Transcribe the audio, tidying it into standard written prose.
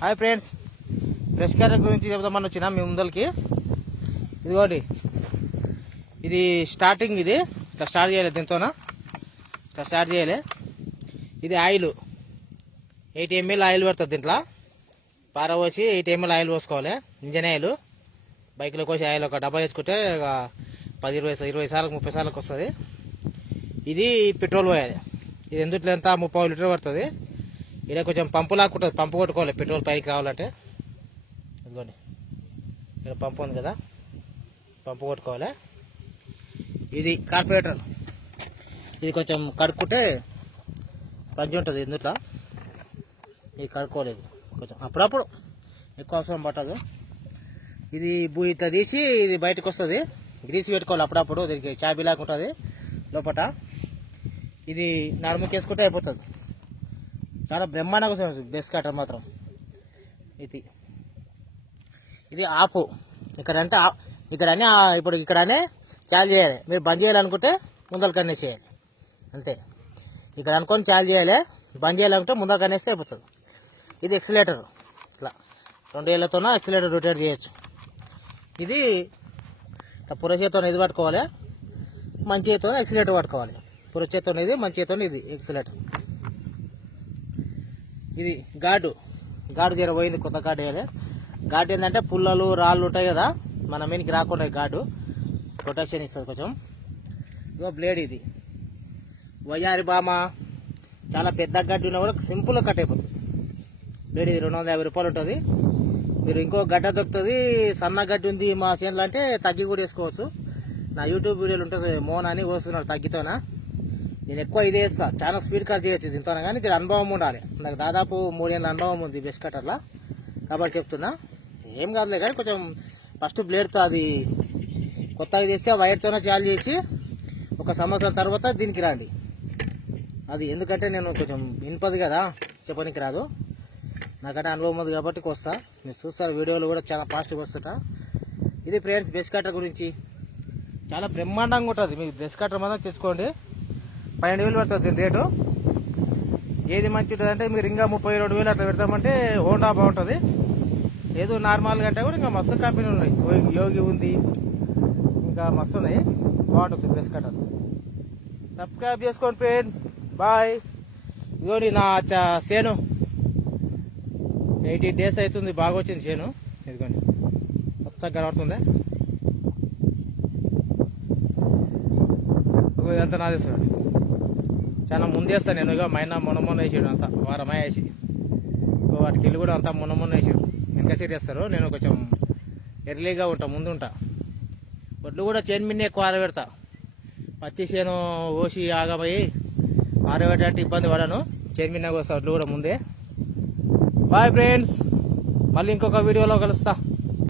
Hi friends, fresh carrot గురించి చెప్దామని వచ్చిన మీ ముందరికి. ఇదిగోండి, ఇది స్టార్టింగ్. ఇది ఇట్లా స్టార్ట్ చేయాలి, దీంతోన ఇట్లా స్టార్ట్ చేయాలి. ఇది ఆయిల్ 8 ml ఆయిల్ పడుతుంది. దీంట్లో పార పోసి 8 ml ఆయిల్ పోసుకోవాలి. Engine oil. బైక్లో కోసి ఆయిల్ ఒక డబ్బా వేసుకుంటే 10, 20 సార్లకు 30 సార్లకు వస్తుంది. ఇది పెట్రోల్ పోయాలి. ఇది ఎందుట్లో ఎంత 30 లీటర్ పడుతుంది. ఇక్కడ కొంచెం పంపు లాక్కుంటుంది, పంపు కొట్టుకోవాలి పెట్రోల్ పైకి రావాలంటే. ఇదిగోండి, ఇక్కడ పంపు ఉంది కదా, పంపు కొట్టుకోవాలి. ఇది కార్పొరేటర్. ఇది కొంచెం కడుక్కుంటే పంచి ఉంటుంది ఇందుట్లో. ఇది కడుక్కోలేదు కొంచెం, అప్పుడప్పుడు, ఎక్కువ అవసరం పట్టదు. ఇది ఇట్లా తీసి ఇది బయటకు వస్తుంది. గ్రీస్ పెట్టుకోవాలి అప్పుడప్పుడు, దీనికి చాబీ లాగా ఉంటుంది లోపల. ఇది నడుముకి వేసుకుంటే అయిపోతుంది. చాలా బ్రహ్మాండంగా వస్తుంది బేస్ కట్టర్ మాత్రం. ఇది ఆపు. ఇక్కడంటే ఇక్కడనే, ఇప్పుడు ఇక్కడనే చాలు చేయాలి. మీరు బంద్ చేయాలనుకుంటే ముందర కన్నేసి చేయాలి అంతే. ఇక్కడ అనుకొని చాలు చేయాలి, బంద్ చేయాలనుకుంటే ముందర కన్నేస్తే అయిపోతుంది. ఇది ఎక్సిలేటర్. ఇట్లా 2 ఏళ్లతోనో ఎక్సిలేటర్ రొటేట్ చేయొచ్చు. ఇది పురచేతో ఇది పట్టుకోవాలి, మంచి చేతితో ఎక్సిలేటర్ పట్టుకోవాలి. పురచేతో ఇది, మంచి చేతితో ఇది ఎక్సిలేటర్. ఇది గాడు జర పోయింది, కొత్త గాడు వేయాలి. గాడు ఏంటంటే పుల్లలు రాళ్ళు ఉంటాయి కదా, మన మీనికి రాకుండా గాడు ప్రొటెక్షన్ ఇస్తుంది కొంచెం. ఇదో బ్లేడ్. ఇది వయ్యారి బామ, చాలా పెద్ద గడ్డి ఉన్నా కూడా సింపుల్గా కట్ అయిపోతుంది బ్లేడ్. ఇది 250 రూపాయలు ఉంటుంది. మీరు ఇంకో గడ్డ దొరుకుతుంది, సన్న గడ్డి ఉంది మా చేనులో అంటే తగ్గి కూడా వేసుకోవచ్చు. నా యూట్యూబ్ వీడియోలు ఉంటుంది, మోన్ అని వస్తున్నాడు తగ్గితోనా. నేను ఎక్కువ ఇదే వేస్తా, చాలా స్పీడ్ కట్ చేయొచ్చు దీంతో. కానీ దీని అనుభవం ఉండాలి. నాకు దాదాపు 3 ఏళ్ళ అనుభవం ఉంది బెస్ట్ కట్టర్లా, కాబట్టి చెప్తున్నా. ఏం కాదులే కానీ కొంచెం ఫస్ట్ బ్లేడ్తో అది కొత్తగా చేస్తే వైర్తోనే చాలు చేసి 1 సంవత్సరం తర్వాత దీనికి రండి. అది ఎందుకంటే నేను కొంచెం వినపది కదా, చెప్పనికి రాదు. నాకంటే అనుభవం ఉంది కాబట్టి వస్తా. మీరు చూస్తారు వీడియోలు కూడా చాలా ఫాస్ట్గా వస్తుంటా. ఇది ఫ్రెండ్స్ బ్రష్ కట్టర్ గురించి. చాలా బ్రహ్మాండంగా ఉంటుంది. మీకు బ్రష్ కట్టర్ మాత్రం తెచ్చుకోండి. 12,000 పడుతుంది దీని రేటు. ఏది మంచిది అంటే మీరు ఇంకా 32,000 అట్లా పెడతామంటే హోండా బాగుంటుంది. ఏదో నార్మల్గా అంటే కూడా ఇంకా మస్తు కంపెనీలు ఉన్నాయి. యోగి ఉంది, ఇంకా మస్తు ఉన్నాయి. బాగుంటుంది బ్రష్ కట్టర్. సబ్స్క్రైబ్ చేసుకోండి ఫ్రెండ్. బాయ్. ఇదిగోండి నా చేను 80 days అవుతుంది, బాగా వచ్చింది చేను. ఇదిగోండి పచ్చగా కనబడుతుంది. ఇదంతా నాదే సార్. చాలా ముందేస్తాను నేను. ఇక మొన్న వేసాడు అంతా, వారమే వేసి. వాటికి ఇల్లు కూడా అంతా మొన్న వేసాడు. వెనక సీరేస్తారు. నేను కొంచెం ఎర్లీగా ఉంటా, ముందు ఉంటా. వడ్లు కూడా చేను మిన్నే ఎక్కువ ఆరబెడతా. పచ్చి చేను ఓసి ఆగమయ్యి ఆరబెట్టే ఇబ్బంది పడను. చేను మిన్నగా వస్తా వడ్లు కూడా ముందే. బాయ్ ఫ్రెండ్స్, మళ్ళీ ఇంకొక వీడియోలో కలుస్తా.